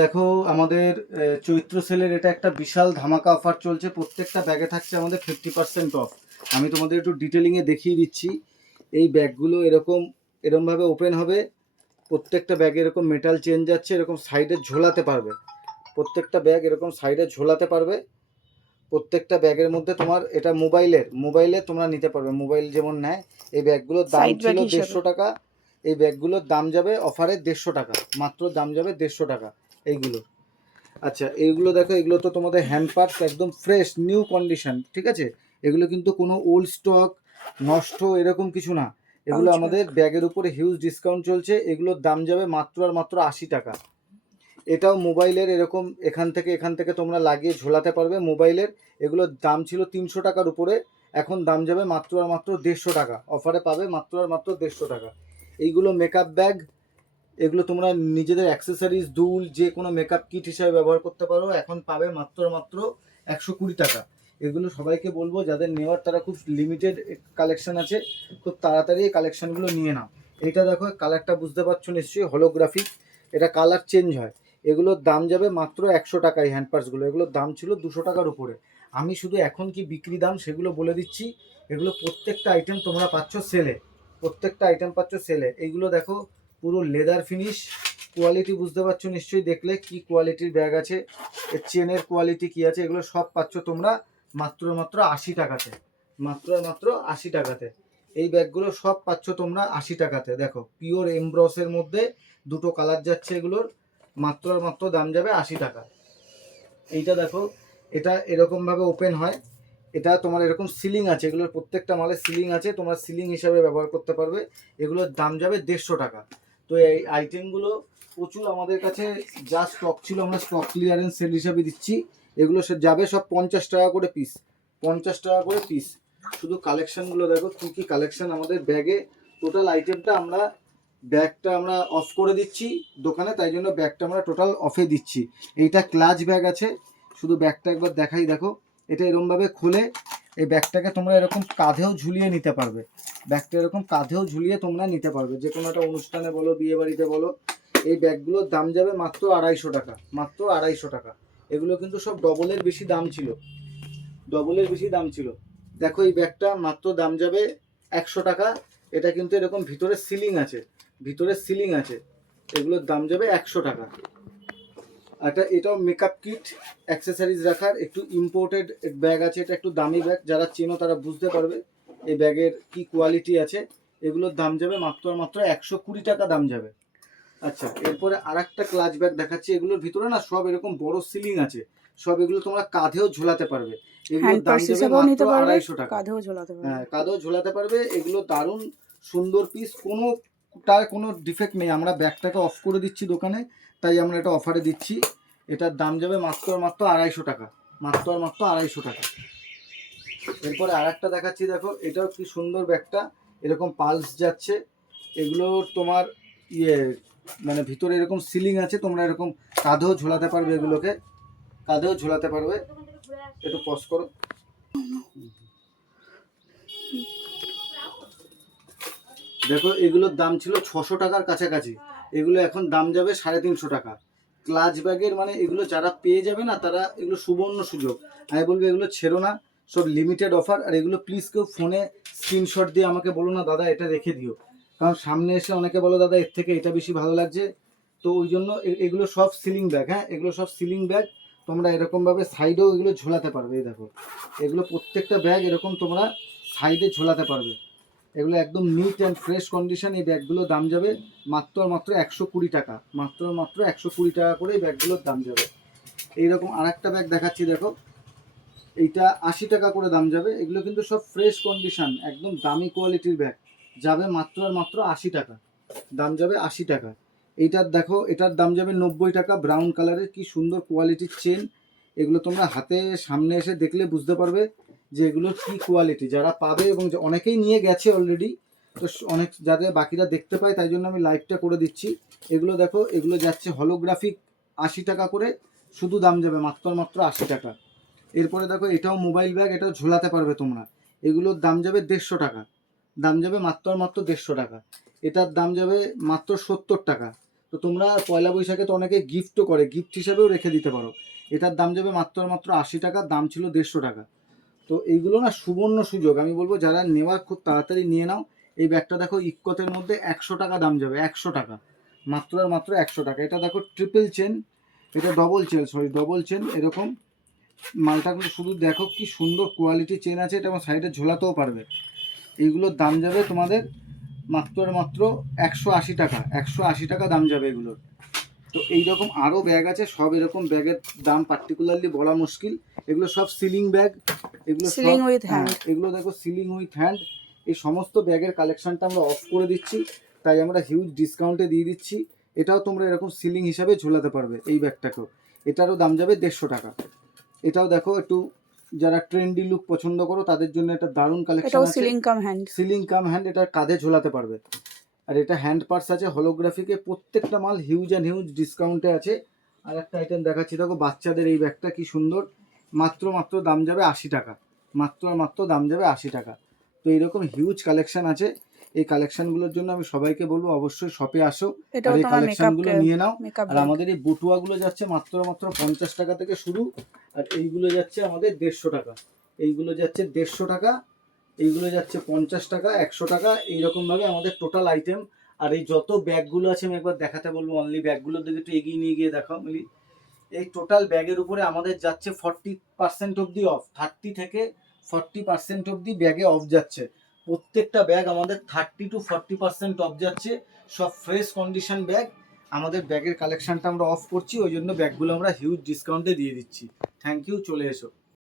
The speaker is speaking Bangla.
দেখো আমাদের চৈত্র সেলের এটা একটা বিশাল ধামাকা অফার চলছে। প্রত্যেকটা ব্যাগে থাকছে আমাদের 50% অফ। আমি তোমাদের একটু ডিটেলিংয়ে দেখিয়ে দিচ্ছি। এই ব্যাগগুলো এরকমভাবে ওপেন হবে। প্রত্যেকটা ব্যাগে এরকম মেটাল চেন যাচ্ছে, এরকম সাইডে ঝোলাতে পারবে। প্রত্যেকটা ব্যাগ এরকম সাইডে ঝোলাতে পারবে। প্রত্যেকটা ব্যাগের মধ্যে তোমার এটা মোবাইলে তোমরা নিতে পারবে, মোবাইল যেমন নেয়। এই ব্যাগগুলোর দাম সাইড ব্যাগ ছিল হিসেবে 150 টাকা। এই ব্যাগগুলোর দাম যাবে অফারে 150 টাকা, মাত্র দাম যাবে 150 টাকা এইগুলো। আচ্ছা, এইগুলো দেখো, এগুলো তো তোমাদের হ্যান্ড পার্টস, একদম ফ্রেশ নিউ কন্ডিশন, ঠিক আছে? এগুলো কিন্তু কোনো ওল্ড স্টক নষ্ট এরকম কিছু না। এগুলো পাউচ আমাদের ব্যাগ। ব্যাগের উপরে হিউজ ডিসকাউন্ট চলছে। এগুলোর দাম যাবে মাত্র আর মাত্র 80 টাকা। এটাও মোবাইলের, এরকম এখান থেকে তোমরা লাগিয়ে ঝোলাতে পারবে মোবাইলের। এগুলোর দাম ছিল 300 টাকার উপরে, এখন দাম যাবে মাত্র আর মাত্র 150 টাকা। অফারে পাবে মাত্র আর মাত্র 150 টাকা। এইগুলো মেকআপ ব্যাগ, এগুলো তোমরা নিজেদের অ্যাক্সেসরিজ, দুল, যে কোনো মেকআপ কিট হিসাবে ব্যবহার করতে পারো। এখন পাবে মাত্র মাত্র 120 টাকা। এগুলো সবাইকে বলবো যাদের নেওয়ার, তারা খুব লিমিটেড কালেকশন আছে, খুব তাড়াতাড়ি এই কালেকশনগুলো নিয়ে নাও। এটা দেখো, কালারটা বুঝতে পারছো নিশ্চয়ই, হলোগ্রাফিক। এটা কালার চেঞ্জ হয়। এগুলোর দাম যাবে মাত্র 100 টাকায়। হ্যান্ড পার্সগুলো, এগুলোর দাম ছিল 200 টাকার উপরে। আমি শুধু এখন কি বিক্রি দাম সেগুলো বলে দিচ্ছি। এগুলো প্রত্যেকটা আইটেম তোমরা পাচ্ছ সেলে, প্রত্যেকটা আইটেম পাচ্ছ সেলে। এইগুলো দেখো, পুরো লেদার ফিনিশ, কোয়ালিটি বুঝতে পারছো নিশ্চয়ই, দেখলে কি কোয়ালিটির ব্যাগ আছে, এর চেনের কোয়ালিটি কি আছে। এগুলো সব পাচ্ছ তোমরা মাত্র মাত্র 80 টাকাতে, মাত্র মাত্র 80 টাকাতে। এই ব্যাগগুলো সব পাচ্ছ তোমরা 80 টাকাতে। দেখো, পিওর এমব্রসের মধ্যে দুটো কালার যাচ্ছে এগুলোর, মাত্র আর মাত্র দাম যাবে 80 টাকা। এইটা দেখো, এটা এরকমভাবে ওপেন হয়। এটা তোমার এরকম সিলিং আছে, এগুলোর প্রত্যেকটা মালে সিলিং আছে, তোমরা সিলিং হিসাবে ব্যবহার করতে পারবে। এগুলোর দাম যাবে 150 টাকা। তো এই আইটেমগুলো প্রচুর আমাদের কাছে যা স্টক ছিল, আমরা স্টক ক্লিয়ারেন্স সেল হিসাবে দিচ্ছি। এগুলো সে যাবে সব 50 টাকা করে পিস, 50 টাকা করে পিস। শুধু কালেকশনগুলো দেখো, কী কী কালেকশন আমাদের ব্যাগে। টোটাল আইটেমটা আমরা, ব্যাগটা আমরা অফ করে দিচ্ছি দোকানে, তাই জন্য ব্যাগটা আমরা টোটাল অফে দিচ্ছি। এইটা ক্লাচ ব্যাগ আছে, শুধু ব্যাগটা একবার দেখাই। দেখো, এটা এরকমভাবে খুলে এই ব্যাগটাকে তোমরা এরকম কাঁধেও ঝুলিয়ে নিতে পারবে। ব্যাগটা এরকম কাঁধেও ঝুলিয়ে তোমরা নিতে পারবে, যে কোনো একটা অনুষ্ঠানে বলো, বিয়ে বাড়িতে বলো। এই ব্যাগগুলোর দাম যাবে মাত্র 250 টাকা, মাত্র 250 টাকা। এগুলো কিন্তু সব ডবলের বেশি দাম ছিল, ডবলের বেশি দাম ছিল। দেখো, এই ব্যাগটা মাত্র দাম যাবে 100 টাকা। এটা কিন্তু এরকম ভিতরে সিলিং আছে, ভিতরে সিলিং আছে। এগুলোর দাম যাবে 100 টাকা। এটাও মেকআপ কিট, অ্যাক্সেসরিজ রাখার একটু ইম্পোর্টেড ব্যাগ আছে। এটা একটু দামি ব্যাগ, যারা চেনো তারা বুঝতে পারবে এই ব্যাগের কি কোয়ালিটি আছে। এগুলোর দাম যাবে মাত্র মাত্র 120 টাকা দাম যাবে। আচ্ছা, এরপরে আর একটা ক্লাচ ব্যাগ দেখাচ্ছি। এগুলোর ভিতরে না সব এরকম বড় সিলিং আছে, সব এগুলো তোমরা কাঁধেও ঝোলাতে পারবে। এগুলোর হ্যান্ড দাম পার্স যাবে হিসেবেও মাত্র নিতে পারবে, 250 টাকা। কাঁধেও ঝোলাতে হ্যাঁ, পারবে। কাঁধেও ঝোলাতে পারবে। এগুলো দারুণ সুন্দর পিস, কোনোটার কোনো ডিফেক্ট নেই। আমরা ব্যাগটাকে অফ করে দিচ্ছি দোকানে, তাই আমরা এটা অফারে দিচ্ছি। এটার দাম যাবে মাত্র মাত্র 250 টাকা, মাত্র মাত্র 250 টাকা। এরপরে আর একটা দেখাচ্ছি। দেখো, এটাও কি সুন্দর ব্যাগটা, এরকম পালস যাচ্ছে। এগুলো তোমার ইয়ে, মানে ভিতরে এরকম সিলিং আছে, তোমরা এরকম কাঁধেও ঝোলাতে পারবে, এগুলোকে কাঁধেও ঝোলাতে পারবে। একটু পজ করো। দেখো, এগুলোর দাম ছিল 600 টাকার কাছাকাছি, এগুলো এখন দাম যাবে 350 টাকা। ক্লাচ ব্যাগের মানে এগুলো যারা পেয়ে যাবে না, তারা এগুলো সুবর্ণ সুযোগ। আমি বলবো এগুলো ছেড়ো না, সব লিমিটেড অফার। আর এগুলো প্লিজ কেউ ফোনে স্ক্রিনশট দিয়ে আমাকে বলো না দাদা এটা রেখে দিও, কারণ সামনে এসে অনেকে বলো দাদা এর থেকে এটা বেশি ভালো লাগছে। তো ওই জন্য এগুলো সব সিলিং ব্যাগ। হ্যাঁ, এগুলো সব সিলিং ব্যাগ। তোমরা এরকমভাবে সাইডেও এগুলো ঝোলাতে পারবে। এই দেখো, এগুলো প্রত্যেকটা ব্যাগ এরকম তোমরা সাইডে ঝোলাতে পারবে। এগুলো একদম নিট অ্যান্ড ফ্রেশ কন্ডিশন। এই ব্যাগগুলোর দাম যাবে মাত্র মাত্র 120 টাকা, মাত্র মাত্র 120 টাকা করে এই ব্যাগগুলোর দাম যাবে। এইরকম আর একটা ব্যাগ দেখাচ্ছি। দেখো, এইটা 80 টাকা করে দাম যাবে। এগুলো কিন্তু সব ফ্রেশ কন্ডিশন, একদম দামি কোয়ালিটির ব্যাগ, যাবে মাত্র আর মাত্র 80 টাকা, দাম যাবে 80 টাকা। এইটার দেখো, এটার দাম যাবে 90 টাকা। ব্রাউন কালারের কি সুন্দর কোয়ালিটির চেন। এগুলো তোমরা হাতে সামনে এসে দেখলে বুঝতে পারবে যে এগুলোর কি কোয়ালিটি। যারা পাবে, এবং অনেকেই নিয়ে গেছে অলরেডি, তো অনেক যাদের বাকিরা দেখতে পায়, তাই জন্য আমি লাইভটা করে দিচ্ছি। এগুলো দেখো, এগুলো যাচ্ছে হলোগ্রাফিক 80 টাকা করে, শুধু দাম যাবে মাত্র মাত্র 80 টাকা। এরপরে দেখো, এটাও মোবাইল ব্যাগ, এটাও ঝোলাতে পারবে তোমরা। এগুলোর দাম যাবে 150 টাকা, দাম যাবে মাত্র মাত্র 150 টাকা। এটার দাম যাবে মাত্র 70 টাকা, তো তোমরা পয়লা বৈশাখে তো অনেকে গিফটও করে, গিফট হিসেবেও রেখে দিতে পারো। এটার দাম যাবে মাত্র আর মাত্র 80 টাকা, দাম ছিল 150 টাকা। তো এইগুলো না সুবর্ণ সুযোগ, আমি বলবো যারা নেওয়ার খুব তাড়াতাড়ি নিয়ে নাও। এই ব্যাগটা দেখো ইক্কতের মধ্যে 100 টাকা দাম যাবে, 100 টাকা, মাত্র আর মাত্র 100 টাকা। এটা দেখো ট্রিপল চেন, এটা ডবল চেন এরকম মালটাগুলো শুধু দেখো কি সুন্দর কোয়ালিটি চেন আছে, এটা আমার সাইডে ঝোলাতেও পারবে। এইগুলোর দাম যাবে তোমাদের মাত্র আর মাত্র 180 টাকা, 180 টাকা দাম যাবে এগুলোর। তো এইরকম আরও ব্যাগ আছে, সব এরকম ব্যাগের দাম পার্টিকুলারলি বলা মুশকিল। এগুলো সব সিলিং ব্যাগ, এগুলো সিলিং উইথ হ্যাঁ হ্যান্ড। এগুলো দেখো সিলিং উইথ হ্যান্ড। এই সমস্ত ব্যাগের কালেকশনটা আমরা অফ করে দিচ্ছি, তাই আমরা হিউজ ডিসকাউন্টে দিয়ে দিচ্ছি। এটাও তোমরা এরকম সিলিং হিসাবে ঝোলাতে পারবে এই ব্যাগটাকেও। এটারও দাম যাবে 150 টাকা। এটাও দেখো একটু যারা ট্রেন্ডি লুক পছন্দ করো তাদের জন্য এটা দারুণ কালেকশন এটাও আছে। সিলিং কাম হ্যান্ড। সিলিং কাম হ্যান্ড, এটা কাঁধে ঝোলাতে পারবে। আর এটা হ্যান্ড পার্স আছে হলোগ্রাফিকে, প্রত্যেকটা মাল হিউজ অ্যান্ড হিউজ ডিসকাউন্টে আছে। আর একটা আইটেম দেখাচ্ছি দেখো, বাচ্চাদের এই ব্যাগটা কি সুন্দর, মাত্র দাম যাবে 80 টাকা, মাত্র দাম যাবে 80 টাকা। তো এইরকম হিউজ কালেকশন আছে। এই কালেকশনগুলোর জন্য আমি সবাইকে বলবো অবশ্যই শপে আসো আর এটাও এই তোমার কালেকশনগুলো নিয়ে নাও। মেকআপ আর আমাদের এই বটুয়াগুলো যাচ্ছে মাত্র 50 টাকা থেকে শুরু, আর এইগুলো যাচ্ছে আমাদের 150 টাকা, এইগুলো যাচ্ছে 150 টাকা, এইগুলো যাচ্ছে 50 টাকা, 100 টাকা, এইরকমভাবে আমাদের টোটাল আইটেম। আর এই যত ব্যাগগুলো আছে আমি একবার দেখাতে বলবো, অনলি ব্যাগগুলোর দিকে একটু এগিয়ে নিয়ে গিয়ে দেখাও মিলি। এই টোটাল ব্যাগের উপরে আমাদের যাচ্ছে 40% অবধি অফ, 30 থেকে 40% অবধি ব্যাগে অফ যাচ্ছে। প্রত্যেকটা ব্যাগ আমাদের 30 to 40% অফ যাচ্ছে, সব ফ্রেশ কন্ডিশন ব্যাগ। আমাদের ব্যাগের কালেকশনটা আমরা অফ করছি, ওই জন্য ব্যাগগুলো আমরা হিউজ ডিসকাউন্টে দিয়ে দিচ্ছি। থ্যাংক ইউ, চলে এসো।